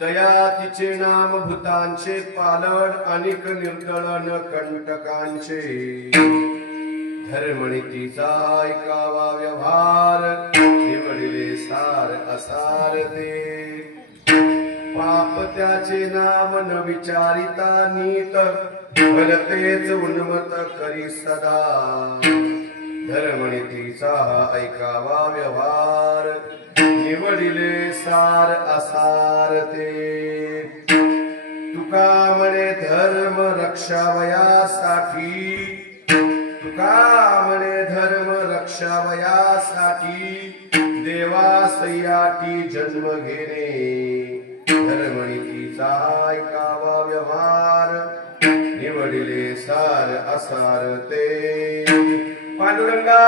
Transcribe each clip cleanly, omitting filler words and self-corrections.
दया तिचे नाम भूतांचे पालन अनेक निर्दळन कंटकांचे धर्मनीतीचा ऐकावा व्यवहार निवडिले सार असार ते पाप त्याचे नाम न विचारिता नीत भलतेच उन्मत करी सदा धर्मनीतीचा ऐकावा व्यवहार निवडिले सार असार ते तुका म्हणे धर्म रक्षावयासाठी तुका म्हणे धर्म रक्षावयासाठी देवासयाटी जन्म घेणे धर्मनीतीचा ऐकावा व्यवहार निवडिले सार असार ते पांडुरंगा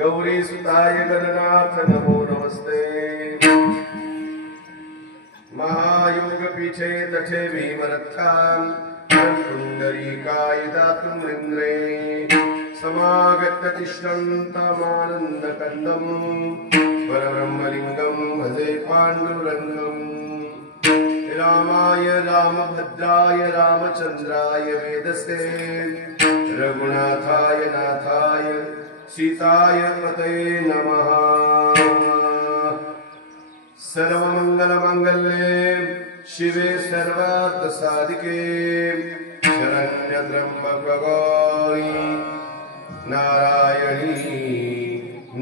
गौरी सुताय गणनाथ नमो नमस्ते महायोग पीछे तठे भीमरथाम कुंडरीकाय दातुम इंद्रे समागत तिष्ठन्तमानंद कंदम परब्रह्मलिंगम भजे पांडुरंगम रामाय रामभद्राय रामचंद्राय वेदसे रघुनाथाय नाथाय सीताय पतये नमः सर्वमंगलमांगल्ये शिवे सर्वार्थसाधिके शरण्य त्र्यंबके गौरी नारायणी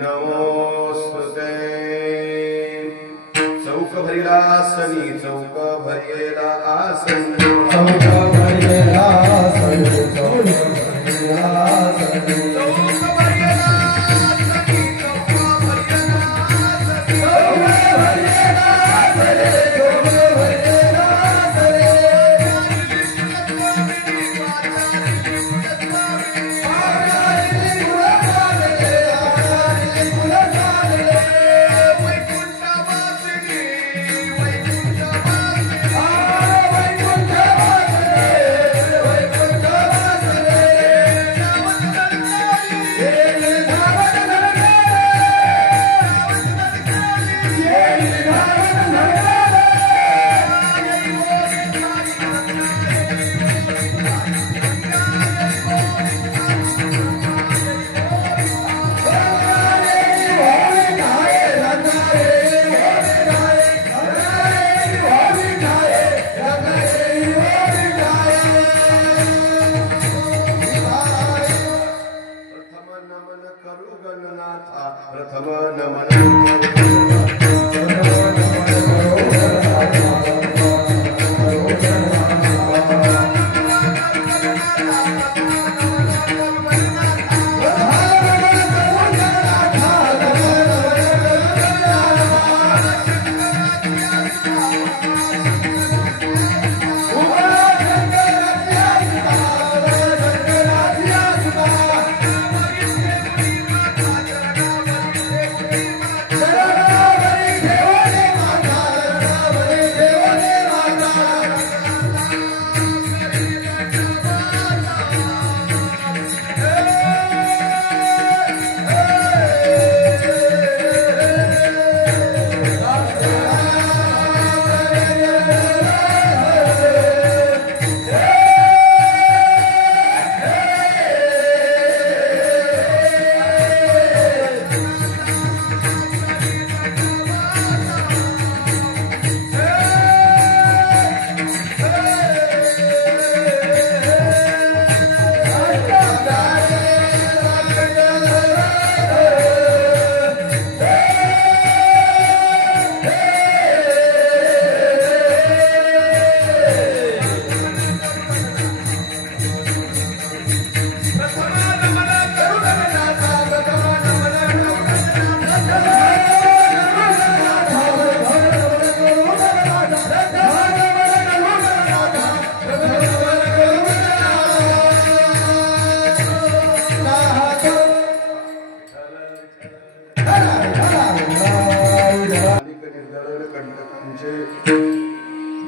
नमोस्तुते चौक भरिला आसनी चौक भरिला आसनी चौक भरिला आसनी चौक भरिला आसनी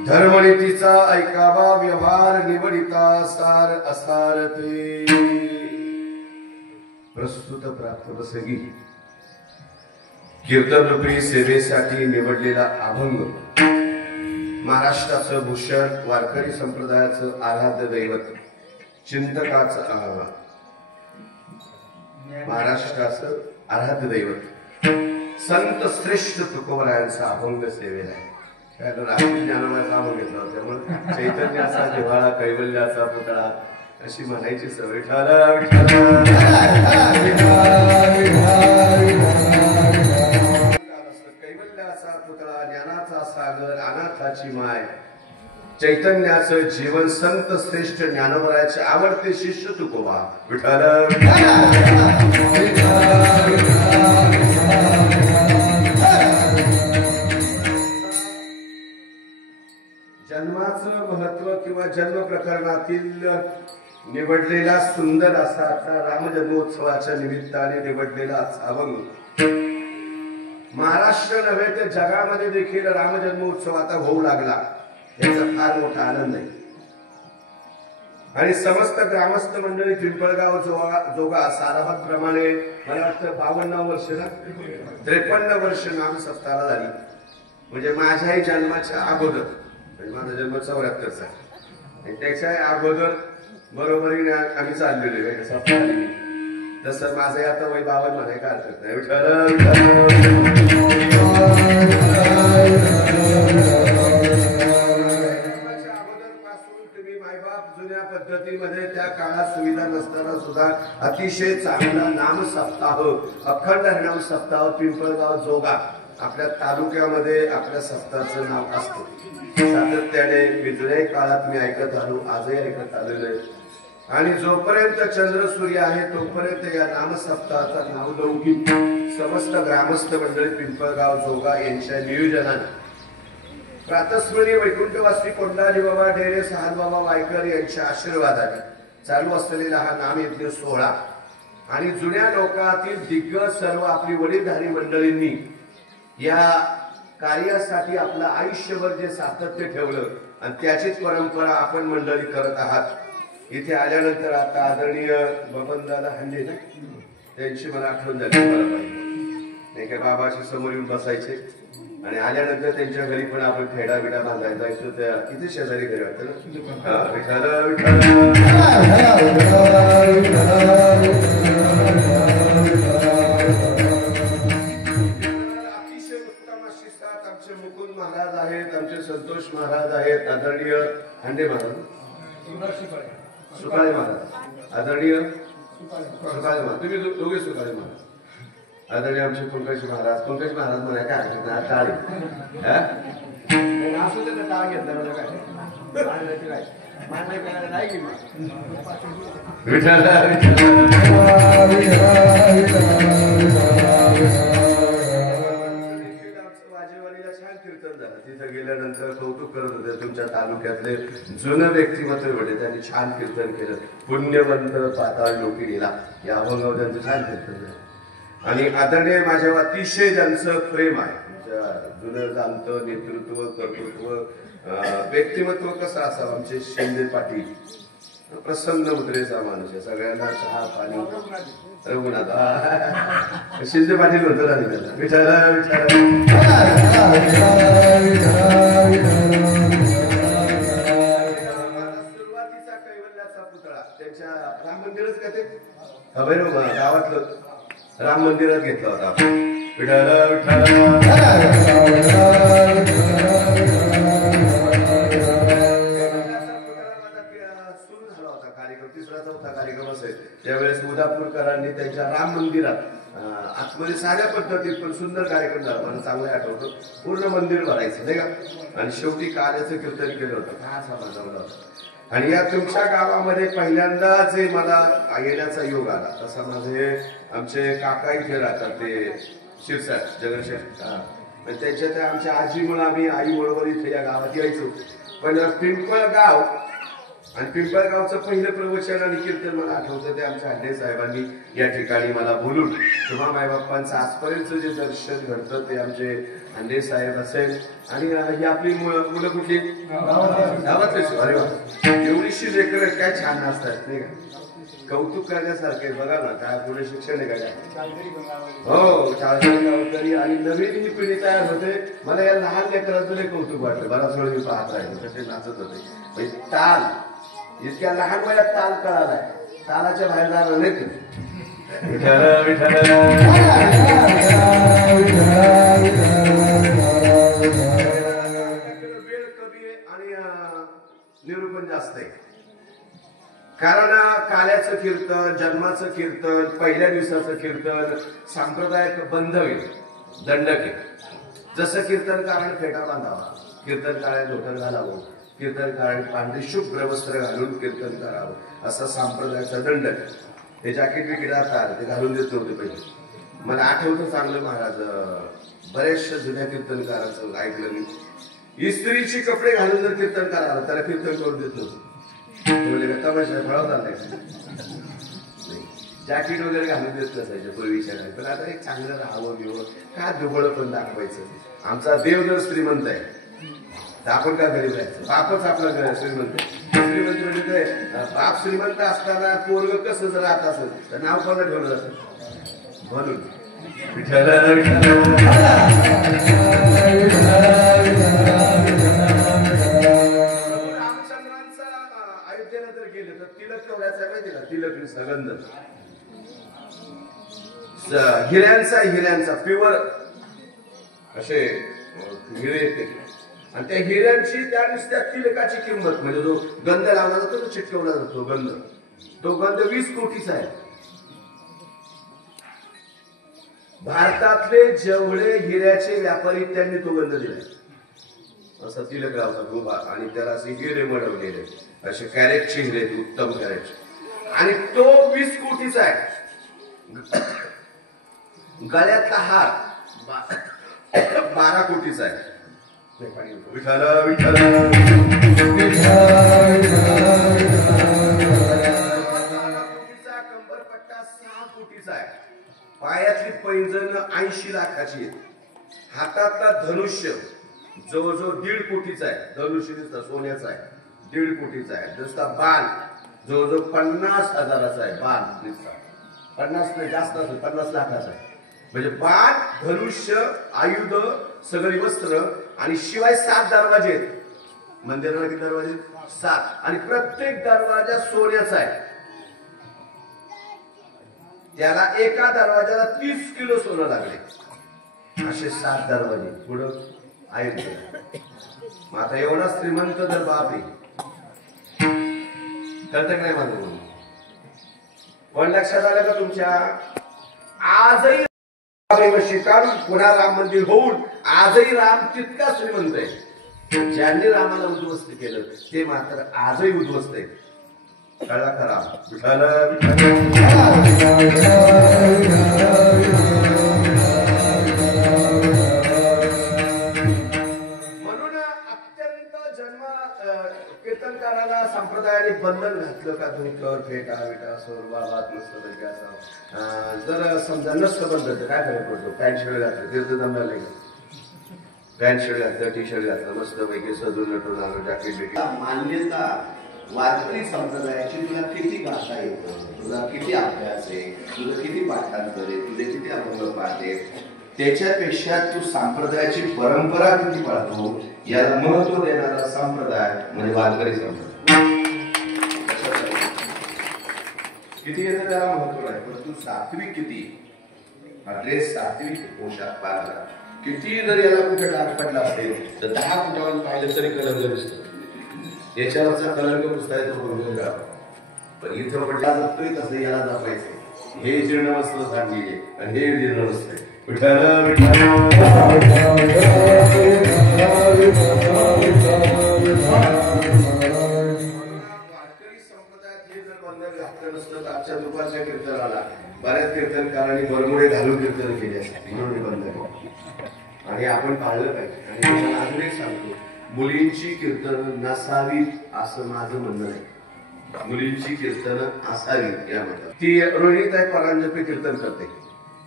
धर्मनीतीचा ऐकावा व्यवहार निवडिता सार असार ते प्रस्तुत प्राप्त प्रसंगी कीर्तन रूपी सेवेसाठी निवडलेला अभंग महाराष्ट्राचं भूषण वारकरी संप्रदायाचं आराध्य दैवत चिंतकाचं महाराष्ट्राचं आराध्य दैवत संत श्रेष्ठ तुकोबरायांचा अभंग सेवेला आहे. कारण राष्ट्रीय ज्ञानोबाचा अभंग घेतला होता त्यामुळे चैतन्याचा जिव्हाळा कैवल्याचा पुतळा अशी म्हणायची सवय. कैवल्याचा पुतळा ज्ञानाचा सागर अनाथाची माय चैतन्याचं जीवन संत श्रेष्ठ ज्ञानोबरायाचे आवडते शिष्य तुकोबा विठ्ठल. जन्माचं महत्व किंवा जन्म प्रकरणातील निवडलेला सुंदर असा रामजन्मोत्सवाच्या निमित्ताने निवडलेला अभंग महाराष्ट्र नव्हे तर जगामध्ये देखील रामजन्मोत्सव आता होऊ लागला याचा फार मोठा आनंद आहे. आणि समस्त ग्रामस्थ मंडळी पिंपळगाव जोगा साराभाग प्रमाणे मला वाटतं 52 वर्ष ना 53 वर्ष नाम सप्ताहाला झाली. म्हणजे माझ्याही जन्माच्या अगोदर म्हणजे माझा जन्म 74चा आणि त्याच्या अगोदर बरोबरीने आम्ही चाललेलो आहे. तसं माझं आता वय 52 म्हणाय काय हरकत नाही. जुन्या पद्धतीमध्ये त्या काळात सुविधा नसताना सुद्धा अतिशय चांगला नाम सप्ताह अखंड हरिनाम सप्ताह पिंपळगाव जोगा आपल्या तालुक्यामध्ये आपल्या सप्ताहाचं नाव असतं. सातत्याने मी जुन्या काळात मी ऐकत आलो आजही ऐकत आलेलो आहे. आणि जोपर्यंत चंद्र सूर्य आहे तोपर्यंत या नाम सप्ताहाचा नाव लौकिक समस्त ग्रामस्थ मंडळी पिंपळगाव जोगा यांच्या नियोजनाने प्रातस्मरणीय वैकुंठवासी कोंडाजी बाबा डेरे सहाल बाबा वायकर यांच्या आशीर्वादाने चालू असलेला हा नामयज्ञ सोहळा आणि जुन्या लोकातील दिग्गज सर्व आपली वडीलधारी मंडळींनी या कार्यासाठी आपलं आयुष्यभर जे सातत्य ठेवलं आणि त्याचीच परंपरा आपण मंडळी करत आहात. इथे आल्यानंतर आता आदरणीय बबनदादा हंडे ना त्यांची मला आठवण झाली. नाही काय बाबाशी समोर येऊन बसायचे आणि आल्यानंतर त्यांच्या घरी पण आपण खेडा बिडा बांधायला जायचो. त्या किती शेजारी घरी वाटतं ना अतिशय उत्तम अशी साथ आमचे मुकुंद महाराज आहेत आमचे संतोष महाराज आहेत आदरणीय हंडे महाराज सुकाळे महाराज आदरणीय सुकाळे महाराज तुम्ही दोघे सुकाळे महाराज आदरणीय आमचे पंकज महाराज म्हणाय काय टाळी टाळ घेतला वाजेवाडीला छान कीर्तन झालं. तिथं गेल्यानंतर कौतुक करत होते तुमच्या तालुक्यातले जुनं व्यक्तिमत्व होते त्यांनी छान कीर्तन केलं. पुण्यवंत पाताळ लोकिनीला या अभंगावर त्यांचं छान कीर्तन झालं. आणि आदरणीय माझ्यावर अतिशय ज्यांचं प्रेम आहे जुनं जाणतं नेतृत्व कर्तृत्व व्यक्तिमत्व कसं असावं आमचे शिंदे पाटील प्रसन्न मुद्रेचा माणूस आहे. सगळ्यांना चहा पाणी रघुनाथ शिंदे पाटील म्हणतो ना विचारा सुरुवातीचा कैवल्याचा पुतळा त्यांच्या राम मंदिरच का ते गावातलं राम मंदिरात घेतला होता. तिसरा चौथा कार्यक्रम असेल त्यावेळेस उदापूरकरांनी त्यांच्या राम मंदिरात आतमध्ये साध्या पद्धतीत पण सुंदर कार्यक्रम झाला. मला चांगलं आठवतं पूर्ण मंदिर भरायचं नाही का. आणि शेवटी कार्याचं कीर्तन केलं होतं का असा माझा होता. आणि या तुमच्या गावामध्ये पहिल्यांदा जे मला येण्याचा योग आला तसा माझे आमचे काका इथे राहतात ते शिरसाट जगनशेठ त्यांच्या त्या आमच्या आजीमुळे आम्ही आई बरोबर इथे या गावात यायचो. पण पिंपळगाव आणि पिंपळगावचं पहिलं प्रवचन आणि कीर्तन मला आठवतं ते आमच्या हंडे साहेबांनी या ठिकाणी मला बोलून तुम्हा मायबाप्पांचं आजपर्यंत जे दर्शन घडतं ते आमचे हंडे साहेब असेल आणि ही आपली मुलं कुठली गावातलीच. अरे वा, एवढीशी लेकरं काय छान असतात नाही का, कौतुक करण्यासारखे. बघा ना काय पुढे शिक्षण आहे का. हो, गावकरी आणि नवीन ही पिढी तयार होते. मला या लहान लेकरांचं लय कौतुक वाटलं. बराच वेळ मी पाहत राहिलो कसे नाचत होते. म्हणजे ताल इतक्या लहान वयात ताल कळालाय, तालाच्या बाहेर जाणार नाही तुम्ही. वेळ कमी आहे आणि निरूपण जास्त आहे. कारण काल्याचं कीर्तन, जन्माचं कीर्तन, पहिल्या दिवसाचं कीर्तन सांप्रदायिक बंधवे दंडके. जसं कीर्तनकाराने फेटा बांधावा, कीर्तनकाराने धोतर घालावं, कीर्तनकाराने पांढरी शुभ्र वस्त्र घालून कीर्तन करावं, असा संप्रदायाचा दंडक. हे जॅकेट विकेट असतात ते घालून देत नव्हते पहिले. मला आठवतं चांगलं महाराज, बऱ्याचशा जुन्या कीर्तनकाराचं ऐकलं मी. इस्त्रीची कपडे घालून जर कीर्तन करावं त्याला कीर्तन करून देत नव्हतं. तमाशा फळावत आलाय जॅकेट वगैरे घालून देत नसायच्या पूर्वीच्या काळी. पण आता एक चांगलं राहावं बिवं काय दुबळ पण दाखवायचं. आमचा देव जर श्रीमंत आहे तर आपण काय गरीब राहायचं. बापच आपला श्रीमंत आहे. श्रीमंत म्हणजे काय, बाप श्रीमंत असताना पोरग कसं जर राहत असेल तर नाव कोणा ठेवलं जातं म्हणून. अयोध्येला जर गेले तर तिलक ठेवण्याचा माहिती ना, तिलक सगंध हिऱ्यांचा प्युअर असे हिरे येते. आणि त्या हिऱ्यांची त्या नुसत्या तिलकाची किंमत म्हणजे जो गंध लावला जातो तो चिटकवला जातो गंध, तो गंध 20 कोटीचा आहे. भारतातले जेवढे हिऱ्याचे व्यापारी त्यांनी तो गंध दिलाय. असा तिलक लावतात उभा आणि त्याला असे हिरे मडवलेले, असे कॅरेटचे हिरे, उत्तम कॅरेट. आणि तो 20 कोटीचा आहे. गळ्यातला हार 12 कोटीचा आहे. विठ्ठल विठ्ठल. कंबरपट्टा 6 कोटीचा आहे. पायातली पैंजण 80 लाखाची आहे. हातातला धनुष्य जवळजवळ 1.5 कोटीचा आहे. धनुष्य दिसता सोन्याचा आहे, 1.5 कोटीचा आहे. जसा बाण जवळजवळ 50,000चा आहे. बाण दिसता 50 नाही जास्त असेल, 50 लाखाचा आहे. म्हणजे बाण, धनुष्य, आयुध, सगळी वस्त्र आणि शिवाय 7 दरवाजे आहेत. मंदिराला किती दरवाजे? 7. आणि प्रत्येक दरवाजा सोन्याचा आहे. त्याला एका दरवाजाला 30 किलो सोनं लागले. असे 7 दरवाजे पुढं आहेत. आता एवढा श्रीमंत जर बाप आहे कळत नाही माझं. पण लक्षात आलं का तुमच्या, आजही शिकार पुन्हा राम मंदिर होऊन आजही राम तितका श्रीमंत आहे. ज्यांनी रामाला उद्ध्वस्त केलं ते मात्र आजही उद्ध्वस्त आहे. कळला खरा विठ्ठल. म्हणून अत्यंत जन्म कीर्तनकाराला संप्रदायाने बंधन घातलं का धोतर फेटा विटा स्वरूपात नसतं म्हणजे असं. जर समजा नसतं बंधन तर काय फरक पडतो. पॅन्ट शर्ट घातलं तीर्थ जमलं नाही का, पॅन्ट शर्ट घातलं टी शर्ट घातलं मस्त पैकी सजून नटून आलं जॅकेट बिकेट. मान्यता वारकरी संप्रदायाची तुला किती भाषा येतं, तुला किती अभ्यास आहे, तुझं किती पाठांतर आहे, तुझे किती अनुभव पाहते, त्याच्यापेक्षा तू संप्रदायाची परंपरा किती पाळतो याला महत्व देणारा संप्रदाय म्हणजे वारकरी संप्रदाय. किती येतं त्याला महत्व आहे. पण तू सात्विक किती, ड्रेस सात्विक पोशाख पाळला किती जर याला कुठे डाग पडला असेल तर 10 फुटावर पाहिलं तरी कलर दिसतो. याच्यावरचा कलंक पुसताय तो बघून का. पण इथं पडला जपतोय तसं याला जपायचं. हे जीर्ण वस्त्र सांगली आणि हे जीर्ण वस्त्र आहे. विठ्ठल विठ्ठल. वारकरी संप्रदायात हे जर बंधन घातलं नसतं तर आजच्या दुपारच्या कीर्तनाला बऱ्याच कीर्तनकारांनी बरमुडे घालून कीर्तन केले असते म्हणून बंधन. आणि आपण पाळलं पाहिजे. आणि अजून एक सांगतो, मुलींची कीर्तन नसावीत असं माझं म्हणणं नाही. मुलींची कीर्तन असावी या म्हणतात. ती रोहिणीताई परांजपे कीर्तन करते,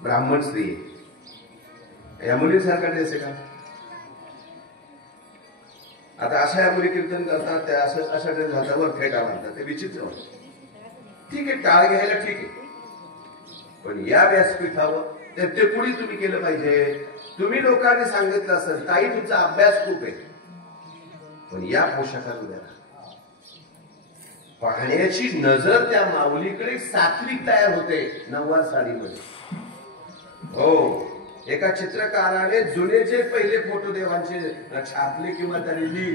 ब्राह्मण स्त्री आहे. या मुलींसारखा ड्रेस आहे का? आता अशा या मुली कीर्तन करतात, त्या अशा ड्रेस घातल्यावर फेटा म्हणतात, ते विचित्र वाटतं. ठीक आहे, टाळ घ्यायला ठीक आहे, पण या व्यासपीठावर ते पुढे तुम्ही केलं पाहिजे. तुम्ही लोकांनी सांगितलं असेल ताई तुमचा अभ्यास खूप आहे, पण या पोशाखात उद्या पाहण्याची नजर त्या माऊलीकडे सात्विक तयार होते नववार साडीमध्ये. हो, एका चित्रकाराने जुने जे पहिले फोटो देवांचे छापले किंवा त्यांनी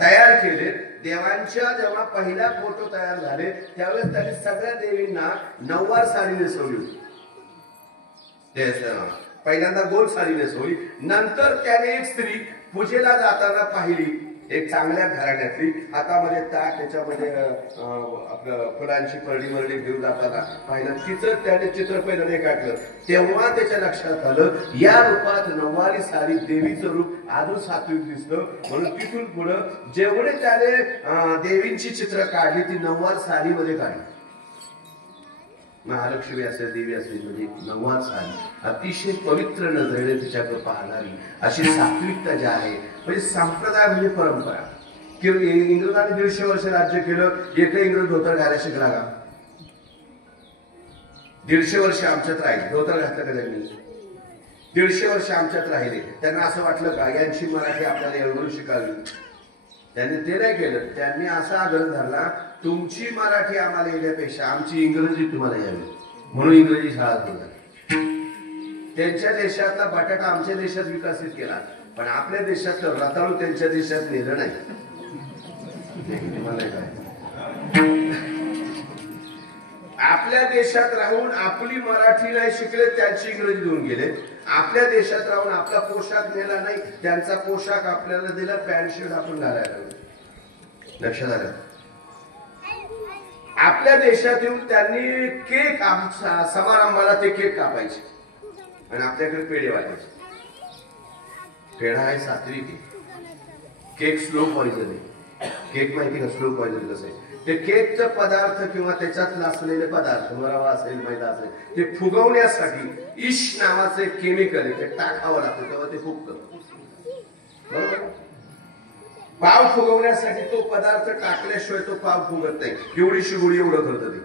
तयार केले, देवांच्या जेव्हा पहिला फोटो तयार झाले त्यावेळेस त्यांनी सगळ्या देवींना नववार साडी नेसवली होती. पहिल्यांदा गोल साडी नेसवली, नंतर त्याने एक स्त्री पूजेला जाताना पाहिली, एक चांगल्या घराण्यातली, हातामध्ये ताट, त्याच्यामध्ये आपलं फुलांची परडी वरडी घेऊन जाताना पाहिलं, तिचं त्याने चित्र पहिलं नाही काढलं. तेव्हा त्याच्या लक्षात आलं या रूपात नववारी साडी देवीचं रूप अजून सात्विक दिसतं. म्हणून तिथून पुढं जेवढे त्याने देवींची चित्र काढली ती नववार साडीमध्ये काढली. महालक्ष्मी असेल, देवी असेल, म्हणजे नववार साडी अतिशय पवित्र नजरेने तिच्याकडे पाहणारी अशी सात्विकता जी आहे. म्हणजे संप्रदाय म्हणजे परंपरा. इंग्रजांनी 150 वर्ष राज्य केलं, एकही इंग्रज धोतर घालायला शिकला का? 150 वर्ष आमच्यात राहिले, धोतर घातलं का त्यांनी? 150 वर्ष आमच्यात राहिले. त्यांना असं वाटलं का यांची मराठी आपल्याला एवढं शिकावी? त्यांनी ते नाही केलं. त्यांनी असा आग्रह धरला, तुमची मराठी आम्हाला येण्यापेक्षा आमची इंग्रजी तुम्हाला यावी, म्हणून इंग्रजी शाळा केल्या. त्यांच्या देशातला बटाटा आमच्या देशात विकसित केला, पण आपल्या देशातलं रताळू त्यांच्या देशात नेलं नाही. मला काय, आपल्या देशात राहून आपली मराठी नाही शिकले, त्यांची इंग्रजी देऊन गेले. आपल्या देशात राहून आपला पोशाख नेला नाही, त्यांचा पोशाख आपल्याला दिला, पॅन्ट शर्ट आपण घालायला. लक्षात आलं? आपल्या देशात येऊन त्यांनी केक समारंभाला ते केक कापायचे आणि आपल्याकडे पेढे वाटायचे. पेढा आहे सात्विक, केक स्लो पॉइझन आहे. केक माहिती का स्लो पॉइझन कसं आहे? ते केकचा पदार्थ किंवा त्याच्यात असलेले पदार्थ, रवा असेल, मैदा असेल, ते फुगवण्यासाठी इश नावाचं एक केमिकल आहे, ते टाकावं लागतं तेव्हा ते फुगतं. बरोबर? पाव फुगवण्यासाठी तो पदार्थ टाकल्याशिवाय तो पाव फुगत नाही. एवढीशी गोळी एवढं करतं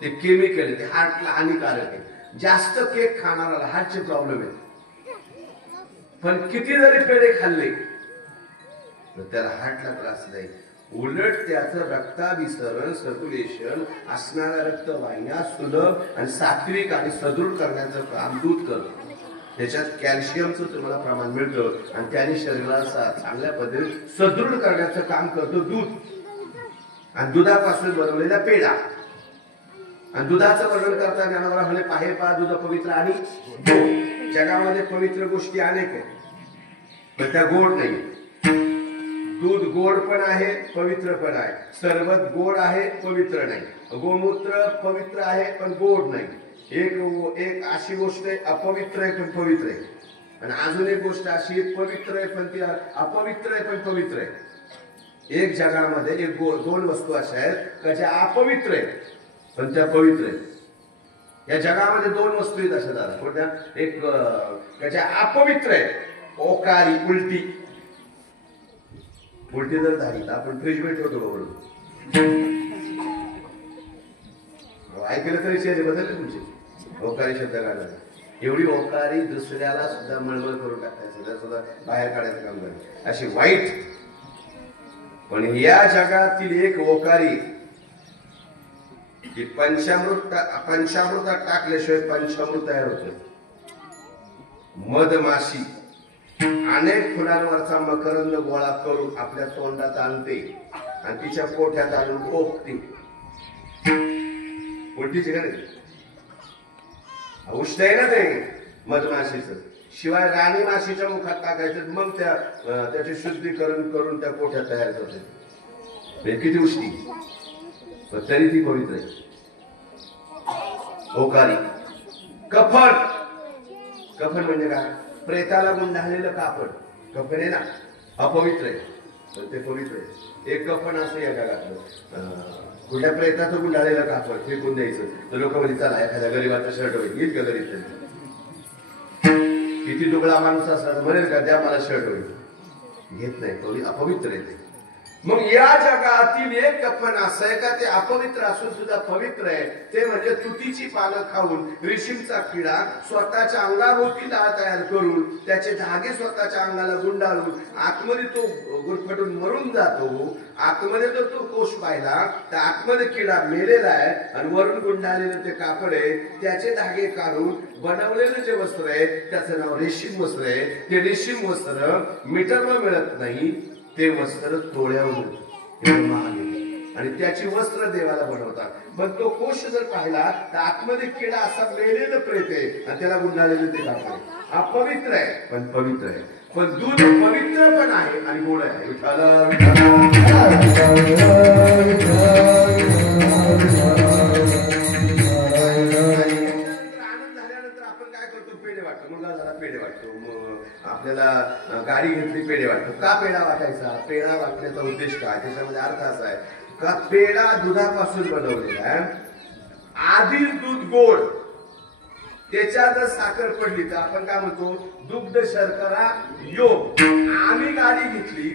ते केमिकल आहे, ते हार्टला हानिकारक आहे. जास्त केक खाणाऱ्याला हार्टचे प्रॉब्लेम आहेत, पण किती जरी पेढे खाल्ले तर त्याला हार्टला त्रास नाही. उलट त्याचं रक्ताभिसरण, सर्क्युलेशन, असणाऱ्या रक्तवाहिन्या सुलभ आणि सात्विक आणि सदृढ करण्याचं काम दूध करतं. त्याच्यात कॅल्शियमचं तुम्हाला प्रमाण मिळतं आणि त्याने शरीराला चांगल्या पद्धतीने सदृढ करण्याचं काम करतं दूध. आणि दुधापासून बनवलेला पेढा. आणि दुधाचं वर्णन करताना म्हणे पाहे पा दूध पवित्र आणि गोड. जगामध्ये पवित्र गोष्टी अनेक आहेत, पण त्या गोड नाही. दूध गोड पण आहे, पवित्र पण आहे. सरबत गोड आहे, पवित्र नाही. गोमूत्र पवित्र आहे पण गोड नाही. एक अशी गोष्ट आहे अपवित्र आहे पण पवित्र आहे, आणि अजून एक गोष्ट अशी पवित्र आहे पण ती अपवित्र आहे पण पवित्र आहे. एक जगामध्ये एक दोन वस्तू अशा आहेत का ज्या अपवित्र आहेत पण त्या पवित्र आहेत. या जगामध्ये दोन वस्तू आहेत अशा दादा, कोणत्या? एक त्याच्या अपवित्र आहे, ओकारी, उलटी. उलटी जर झाली तर आपण फ्रीज मध्ये ठेवतो, ऐकलं तरी चेहरे बदलले तुमचे. ओकारी शब्द काढला, एवढी ओकारी दुसऱ्याला सुद्धा मळमळ करून टाकायचं, सुद्धा बाहेर काढायचं काम करायचं, अशी वाईट. पण या जगातील एक ओकारी की पंचामृतात टाकल्याशिवाय पंचामृत तयार होत. मधमाशी अनेक फुलांवरचा मकरंद गोळा करून आपल्या तोंडात आणते आणि तिच्या पोट्यात आणून पोखते. उलटीची गरज औषध आहे ना ते मधमाशीचं. शिवाय राणी माशीच्या मुखात टाकायचं, मग त्याचे शुद्धीकरण करून त्या पोट्यात तयार करते. किती उष्टी, पण तरी ती पवित्र आहे. ओकारी. कफन. कफन म्हणजे काय? प्रेताला गुंडाळलेलं कापड. कफन आहे ना, अपवित्र आहे. पण ते पवित्र आहे. एक कफन असं या जगातलं कुठल्या प्रयत्नाचं गुंडाळलेलं कापड फेकून द्यायचं तर लोक म्हणजे चला एखाद्या गरीबाचा शर्ट होईल घेईल का गरीब किती दुबळा माणूस असला म्हणेल का द्या मला शर्ट होईल घेत नाही अपवित्र आहे ते. मग या जगातील एक कफन असं आहे का ते अपवित्र असून सुद्धा पवित्र आहे ते म्हणजे तुतीची पानं खाऊन रेशीमचा किडा स्वतःच्या अंगाभोवती जाळ तयार करून त्याचे धागे स्वतःच्या अंगाला गुंडाळून आतमध्ये तो गुरफटून मरून जातो. आतमध्ये जर तो कोश पाहिला तर आतमध्ये किडा मेलेला आहे आणि वरून गुंडाळलेलं ते कापड आहे त्याचे धागे काढून बनवलेलं जे वस्त्र आहे त्याचं नाव रेशीम वस्त्र आहे. ते रेशीम वस्त्र मीटरवर मिळत नाही ते वस्त्र तोळ्यावर आणि त्याची वस्त्र देवाला बनवतात. पण तो कोश जर पाहिला तर आतमध्ये किडा असा मेलेलं प्रेत आहे आणि त्याला गुंडाळलेलं ते कापड अपवित्र आहे पण पवित्र आहे. पण दूध पवित्र पण आहे आणि गोड आहे. पेढे वाटतो मग आपल्याला गाडी घेतली पेढे वाटतो का पेढा वाटायचा पेढा वाटण्याचा उद्देश काय त्याच्यामध्ये अर्थ असा आहे का पेढा दुधापासून बनवलेला आहे. आधी दूध गोड त्याच्यात जर साखर पडली तर आपण काय म्हणतो दुग्ध शर्करा योग. आम्ही गाडी घेतली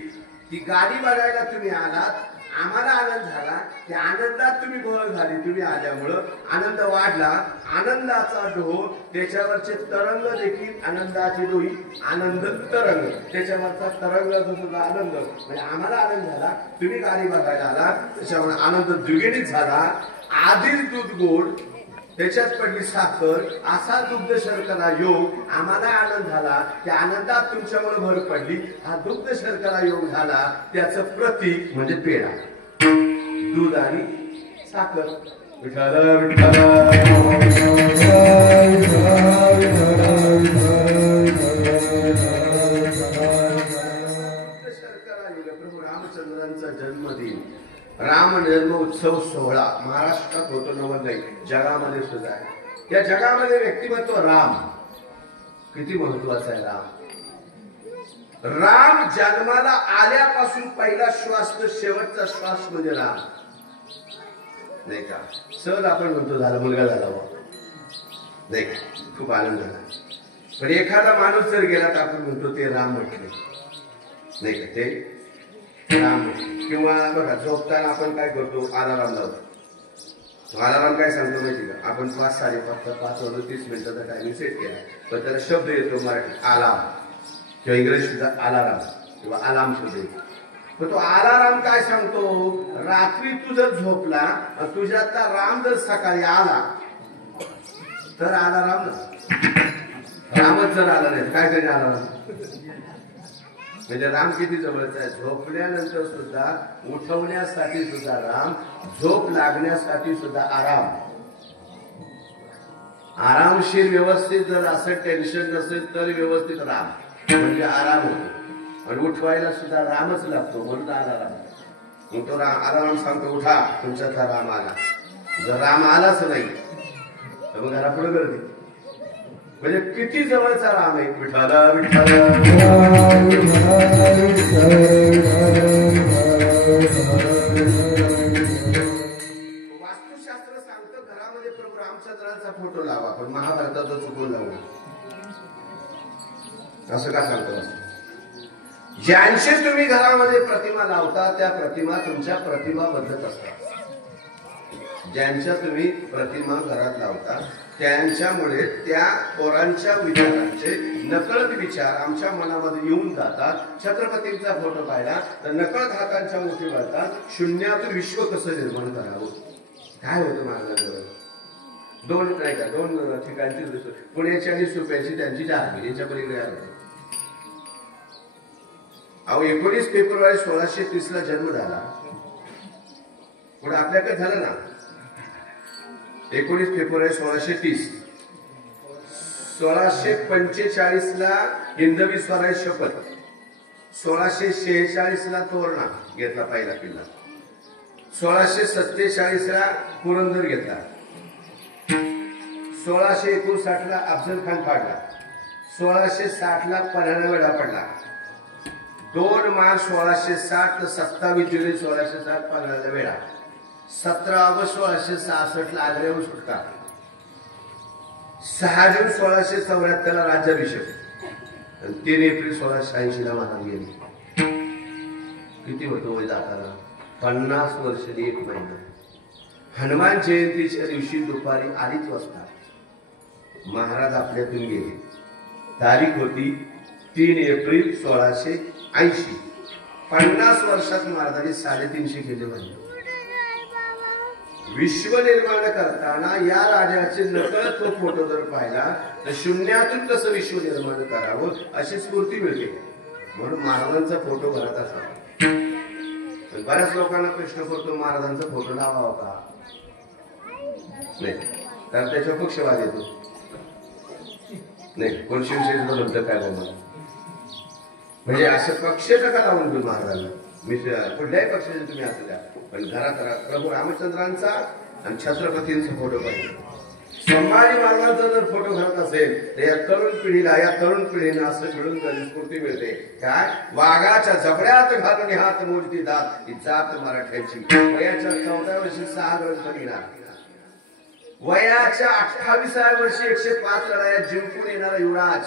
ती गाडी बघायला तुम्ही आलात आम्हाला आनंद झाला त्या आनंदात तुम्ही गोळ झाली तुम्ही आल्यामुळं आनंद वाढला. आनंदाचा डोह त्याच्यावरचे तरंग देखील आनंदाची डोही आनंद तरंग त्याच्यावरचा तरंग जो आनंद म्हणजे आम्हाला आनंद झाला तुम्ही गाडी बघायला आला त्याच्यामुळे आनंद द्विगुणित झाला. आधीच दूध गोड त्याच्यात पडली साखर असा दुग्ध शर्करा योग आम्हाला आनंद झाला त्या आनंदात तुमच्यामुळे भर पडली हा दुग्ध शर्करा योग झाला त्याचं प्रतीक म्हणजे पेढा दूध आणि साखर. विठ्ठल विठ्ठल शर्करा योग प्रभू रामचंद्रांचा जन्मदिन राम जन्म उत्सव सोहळा महाराष्ट्रात होतो नवल नाही जगामध्ये सुद्धा आहे. त्या जगामध्ये व्यक्तिमत्व राम किती महत्वाचा आहे. राम जन्माला आल्यापासून पहिला श्वास तर शेवटचा श्वास म्हणजे राम नाही का. सहज आपण म्हणतो झाला मुलगा झाला नाही का खूप आनंद झाला. पण एखादा माणूस जर गेला तर आपण म्हणतो ते राम म्हटले नाही का ते राम. किंवा बघा झोपताना आपण काय करतो अलाराम लावतो. अलाराम काय सांगतो माहिती का आपण 5 5:30 मिनिटाचा टायमिंग सेट केला पण त्याला शब्द येतो मराठी अलार्म किंवा इंग्रजी सुद्धा अलाराम किंवा अलार्म शब्द येतो. पण तो अलाराम काय सांगतो रात्री तू जर झोपला तुझ्यातला राम जर सकाळी आला तर अलाराम रामच जर आला नाही काय तरी अलाराम म्हणजे राम किती जवळचा आहे. झोपल्यानंतर सुद्धा उठवण्यासाठी सुद्धा राम झोप लागण्यासाठी सुद्धा आराम. आरामशीर व्यवस्थित जर असं टेन्शन नसेल तर व्यवस्थित राम म्हणजे आराम होतो आणि उठवायला सुद्धा रामच लागतो म्हणून आराम. मग तो आराम सांगतो उठा तुमच्यातला राम आला. जर राम आलाच नाही तर मग घरापुढे गर्दी म्हणजे किती जवळचा राम आहे. विठ्ठल विठ्ठल वास्तुशास्त्र सांगतं घरामध्ये प्रभू रामचंद्रांचा फोटो लावा पण महाभारताचा चुकून लावू असं का सांगतो. ज्यांची तुम्ही घरामध्ये प्रतिमा लावता त्या प्रतिमा तुमच्या प्रतिमा बदलत असतात. ज्यांच्या तुम्ही प्रतिमा घरात लावता त्यांच्यामुळे त्या पोरांच्या विचारांचे नकळत विचार आमच्या मनामध्ये येऊन जातात. छत्रपतींचा फोटो पाहिला तर नकळत हातांच्या मुठी वळतात. शून्यातून विश्व कसं निर्माण करावं काय होतं माझ्याजवळ दोन नाही का 2 ठिकाणची पुण्याची आणि सुप्याची त्यांची जाहीर याच्या पलीकडे आलं. अहो 19 फेब्रुवारी 1630 ला जन्म झाला पुढे आपल्याकडे झालं ना 19 फेब्रुवारी 1630. 1645 ला हिंदवी स्वराज शपथ. 1646 ला तोरणा घेतला पहिला किल्ला. 1647 ला पुरंदर घेतला. 1659 ला अफजल खान पाडला. 1660 ला पन्हाळा वेढा पडला. 2 मार्च 1660 तर 27 जुलै 1660 पालनाचा वेळा. 17 ऑगस्ट 1666 ला आग्र्याहून सुटका. 6 जून 1674 ला राज्याभिषेक आणि 3 एप्रिल 1680 ला महाराज गेले. किती होतो वय जाताना? 50 वर्ष 1 महिना. हनुमान जयंतीच्या दिवशी दुपारी 2:30 वाजता महाराज आपल्यातून गेले. तारीख होती 3 एप्रिल 1680. 50 वर्षात महाराजांनी 350 केले म्हणजे. विश्व निर्माण करताना या राजाचे नकळत तो फोटो जर पाहिला तर शून्यातून कसं विश्व निर्माण करावं अशी स्फूर्ती मिळते. म्हणून महाराजांचा फोटो घरात असावा. बऱ्याच लोकांना प्रश्न करतो महाराजांचा फोटो लावावा का? नाही, कारण त्याच्या पक्षवाद येतो. नाही, कोण शिवसेनेचं म्हणतं काय बोलणार? म्हणजे असं पक्षाचं का लावून घेऊ महाराजांना? मी कुठल्याही पक्षाचे तुम्ही असू द्या, पण घरात प्रभू रामचंद्रांचा आणि छत्रपतींचा फोटो पाहिजे. संभाजी महाराजांचा जर फोटो घरात असेल तर या तरुण पिढीला असं मिळून स्फूर्ती मिळते. काय? वाघाच्या जबड्यात घालून हात मोजती दात ही जात मराठ्याची. वयाच्या 14व्या वर्षी 6 ग्रंथ लिहिणार. वयाच्या 28व्या वर्षी 105 लढाया जिंकून येणारा युवराज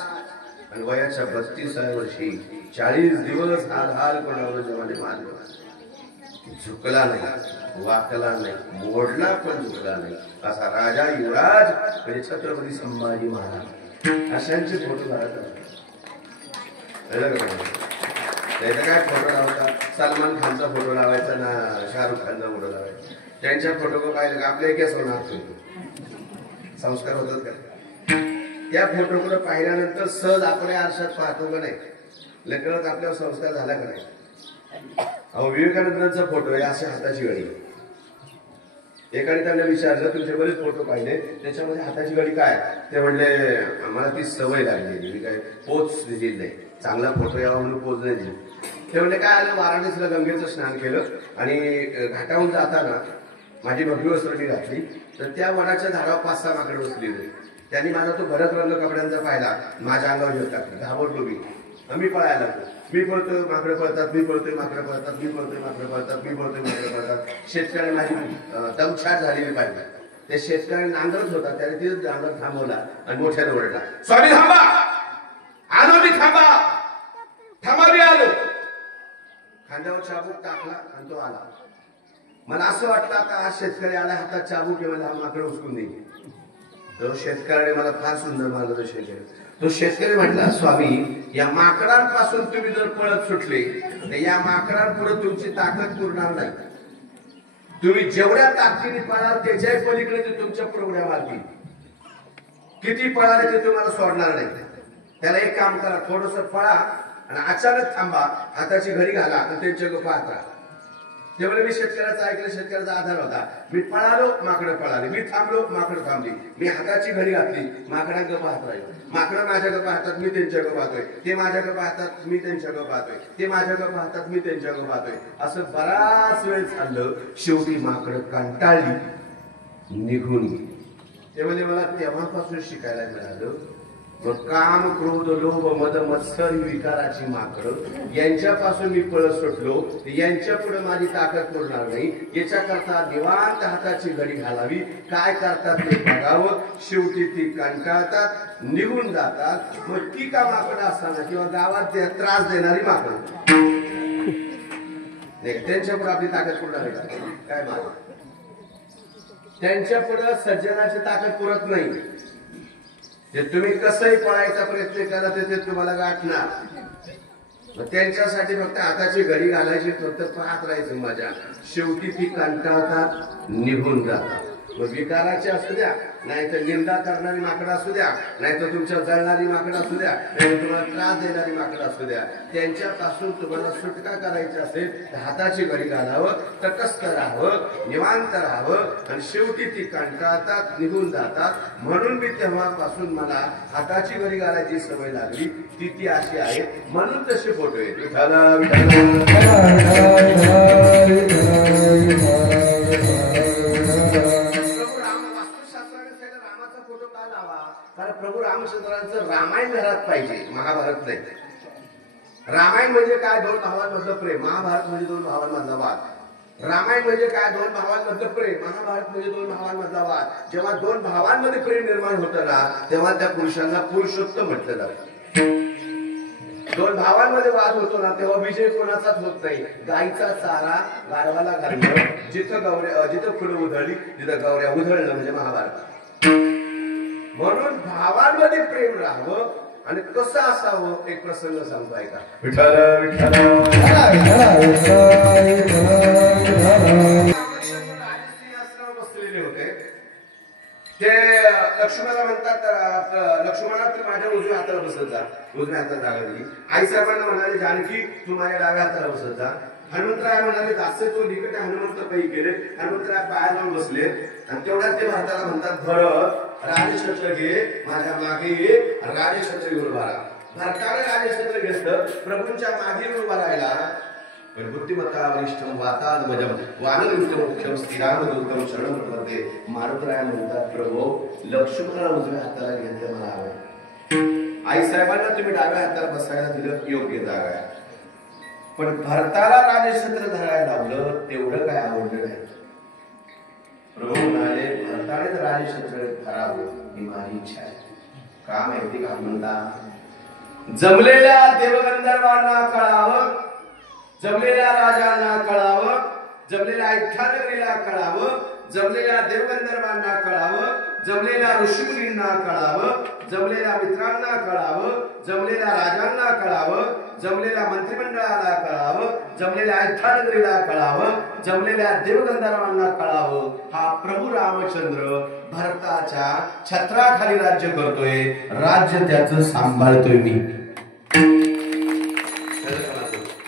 आणि वयाच्या 32व्या वर्षी 40 दिवस हाल कोणावर जमाने मारले. झुकला नाही, वाकला नाही, मोडला पण झुकला नाही असा राजा युवराज म्हणजे छत्रपती संभाजी महाराज. अशांचे फोटो घरात काय फोटो लावता? सलमान खानचा फोटो लावायचा ना शाहरुख खानचा फोटो लावायचा. त्यांच्या फोटो पाहिलं का आपल्या केस होणार संस्कार होतात का? त्या फोटोकडे पाहिल्यानंतर सहज आपण आरशात पाहतो का नाही? लग्नात आपल्यावर संस्कार झाला का नाही? अहो, विवेकानंदांचा फोटो आहे अशा हाताची घडी. एकाने त्यांना विचारलं तुमचे बरेच फोटो पाहिले त्याच्यामध्ये हाताची घडी काय? ते म्हणले मला ती सवय लागली, मी काय पोच दिली नाही, चांगला फोटो यावा म्हणून पोच नाही दिली. ते म्हणले काय आलं, वाराणसीला गंगेचं स्नान केलं आणि घाटाहून जाताना माझी भगवी वस्त्रटी घातली तर त्या वडाच्या झाडावर 5-6 माकडे बसली होती. त्यांनी माझा तो भरत रंग कपड्यांचा पाहिला, माझ्या अंगावर घेऊन टाकलं. घाबरलो मी पळायला लागलो. मी पळतोय माकडे पळतात, मी पळतोय माकडे पळतात, मी पळतोय माकडे पळतात, मी पळतोय माकडे पळतात. शेतकऱ्याने माझी दमछाट झालेली पाहिजे. त्या शेतकऱ्याने नांगरत होता त्याने तिथं नांगर थांबवला आणि मोठ्याने ओरडला, स्वामी थांबा, आलो मी, थांबा मी आलो. खांद्यावर चाबूक टाकला आणि तो आला. मला असं वाटलं आता आज शेतकरी आला, हातात चाबूक घेऊन हा माकडे उचकून देईल. तो शेतकऱ्याने मला फार सुंदर मार्गदर्शन केलं. तो शेतकरी म्हटला, स्वामी या माकडांपासून तुम्ही जर पळत सुटले तर या माकडांपुढे तुमची ताकद पुरणार नाही. तुम्ही जेवढ्या ताकदीने पळाल त्याच्याही पलीकडे ते तुमच्या पुढे मारतील. किती पळाले ते तुम्हाला सोडणार नाही. त्याला एक काम करा, थोडस पळा आणि अचानक थांबा, हाताची घडी घाला आणि त्यांच्या पाहत राहा. ते म्हणजे मी शेतकऱ्याचं ऐकलं, शेतकऱ्याचा आधार होता. मी पळालो, माकडं पळाले, मी थांबलो, माकडं थांबली. मी हाताची घडी घातली, माकडांकडे पाहत राहिलो. माकडं माझ्याकडे पाहतात, मी त्यांच्याकडे पाहतोय. ते माझ्याकडे पाहतात, मी त्यांच्याकडे पाहतोय. ते माझ्याकडे पाहतात, मी त्यांच्याकडे पाहतोय. असं बराच वेळ चाललं. शेवटी माकडं कंटाळली, निघून गेली. ते म्हणजे मला तेव्हापासून शिकायला मिळालं, काम, क्रोध, लोभ, मद, मत्सर ही विकाराची माकडं यांच्यापासून मी पळत सुटलो. यांच्या पुढे माझी ताकद पुरणार नाही. याच्याकरता निवांत हाताची घडी घालावी. काय करतात ते बघावं. शेवटी ती कंटाळतात, निघून जातात. मग ती का माकडं असताना किंवा गावात त्रास देणारी माकडं त्यांच्या पुढे आपली ताकद पुरणार आहे काय? माग त्यांच्या पुढे सज्जनाची ताकद पुरत नाही. ते तुम्ही कसंही पळायचा प्रयत्न करा ते तुम्हाला गाठणार. त्यांच्यासाठी फक्त हाताची घडी घालायची, फक्त पाहत राहायचं मजा. शेवटी ती कंटाळतात, निघून जातात. मग विकाराची असू द्या, नाहीतर निंदा करणारी माकडं असू द्या, नाहीतर तुमच्या जळणारी माकडं असू द्या, नाहीतर तुम्हाला त्रास देणारी माकडं असू द्या, त्यांच्यापासून तुम्हाला सुटका करायची असेल तर हाताची घडी घालावं, तटस्थ राहावं, निवांत राहावं. आणि शेवटी ती कंटाळतात, निघून जातात. म्हणून मी तेव्हापासून मला हाताची घडी घालायची सवय लागली. ती अशी आहे. म्हणून तसे फोटो आहेत. कारण प्रभू रामचंद्रांचं रामायण घरात पाहिजे, महाभारत नाही. रामायण म्हणजे काय? दोन भावांमधलं प्रेम. महाभारत म्हणजे दोन भावांमधला वाद. रामायण म्हणजे काय? दोन भावांमधलं प्रेम. महाभारत म्हणजे दोन भावांमधला वाद. जेव्हा दोन भावांमध्ये प्रेम निर्माण होतं ना, तेव्हा त्या पुरुषांना पुरुषोत्तम म्हटलं जातं. दोन भावांमध्ये वाद होतो ना, तेव्हा विजय कोणाचाच होत नाही. गाईचा चारा गाढवाला घालणं, जिथं फुलं उधळली तिथं गौऱ्या उधळणं म्हणजे महाभारत. म्हणून भावांमध्ये प्रेम राहावं. आणि कसं असावं एक प्रसंग सांगतो ऐका. विठ्ठल बसलेले होते. ते लक्ष्मणाला म्हणतात, लक्ष्मणा तू माझ्या उजव्या हाताला बसत जा. उजव्या हाताला जागा दिली. आई साहेबांना म्हणाले जानकी तू माझ्या डाव्या हाताला बसत जा. हनुमंतराय म्हणाले दासे तो निकट हनुमंत काही केले. हनुमंतराय पाया जाऊन बसले आणि तेवढ्यात ते भारताला म्हणतात भरत राजछत्र घे, माझ्या मागे ये, राजछत्र उभा राहा. भारताने राजछत्र घेतलं, प्रभूंच्या मागे उभा राहिला. पण बुद्धिमत्ता वरिष्ठम वातात्मजम वानरयुक्तम मुख्यम स्थिरावधूतम शरणमध्ये मारुतराय म्हणतात प्रभू लक्ष्मणाला उजव्या हाताला घेतलं मला हवं. आई साहेबांना तुम्ही डाव्या हाताला बसायला दिलं योग्य जागा आहे. पण भरताला राजछत्र धरायला लावलं तेवढं काय आवडलं नाही. प्रभू म्हणाले भरताने राजछत्र धरावं ही माझी इच्छा आहे. का माहिती का म्हणता? जमलेल्या देवगंधर्वांना कळावं, जमलेल्या राजांना कळावं, जमलेल्या ऐक्यानगरीला कळावं, जमलेल्या देवगंधर्वांना कळावं, जमलेल्या ऋषीमुनींना कळावं, जमलेल्या मित्रांना कळावं, जमलेल्या राजांना कळावं, जमलेल्या मंत्रिमंडळाला कळावं, जमलेल्या ऐक्यानगरीला कळावं, जमलेल्या देवगंधर्वांना कळावं. हा प्रभू रामचंद्र भरताच्या छत्राखाली राज्य करतोय. राज्य त्याचं सांभाळतोय मी.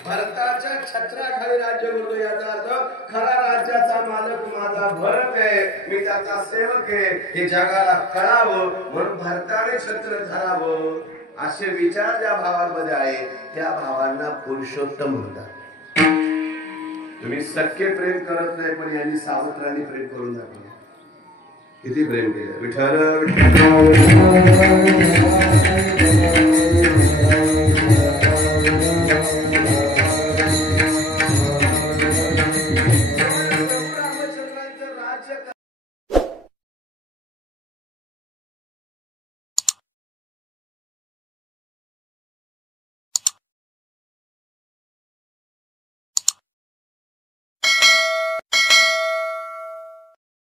भरताच्या छत्राखाली राज्य करतो याचा अर्थ खरा राज्याचा मालक माझा भरत आहे, मी त्याचा सेवक आहे हे जगाला कळावं म्हणून भरताने छत्र धरावं. असे विचार ज्या भावांमध्ये आहे त्या भावांना पुरुषोत्तम म्हणतात. तुम्ही सख्य प्रेम करत नाही पण यांनी सावत्रांनी प्रेम करून दाखवलं. किती प्रेम केलं. विठ्ठल